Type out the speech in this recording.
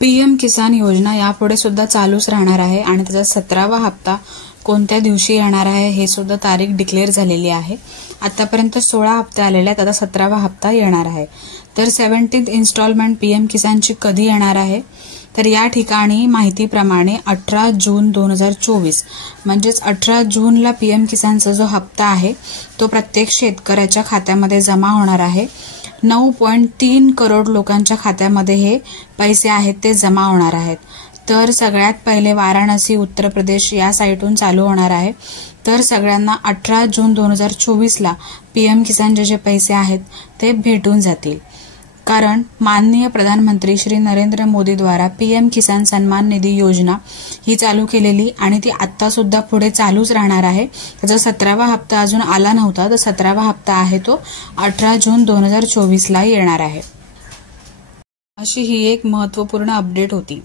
PM किसान योजना यापुढे सुद्धा चालूच राहणार आहे आणि त्याचा 17वा हप्ता कोणत्या दिवशी येणार आहे हे सुद्धा तारीख डिक्लेअर झालेली आहे। आतापर्यंत 16 हप्ते आलेले आहेत, आता 17वा हप्ता येणार आहे। तर 17th इन्स्टॉलमेंट पीएम किसानची कधी येणार आहे, तर या ठिकाणी माहितीप्रमाणे 18 जून 2024 म्हणजेच 18 जूनला पीएम किसानचा जो हप्ता आहे तो प्रत्येक शेतकऱ्याच्या खात्यामध्ये जमा होणार आहे। 9.3 करोड लोकांच्या खात्यामध्ये हे पैसे आहेत ते जमा होणार आहेत। तर सगळ्यात पहिले वाराणसी उत्तर प्रदेश या साईटून चालू होणार आहे। तर सगळ्यांना 18 जून 2024ला पीएम किसानचे जे पैसे आहेत ते भेटून जातील, कारण माननीय प्रधानमंत्री श्री नरेंद्र मोदी द्वारा पीएम किसान सन्मान निधी योजना ही चालू केलेली आणि ती आता सुद्धा पुढे चालूच राहणार आहे। त्याचा 17वा हप्ता अजून आला नव्हता, तर 17वा हप्ता आहे तो 18 जून 2024ला येणार आहे। अशी ही एक महत्त्वपूर्ण अपडेट होती।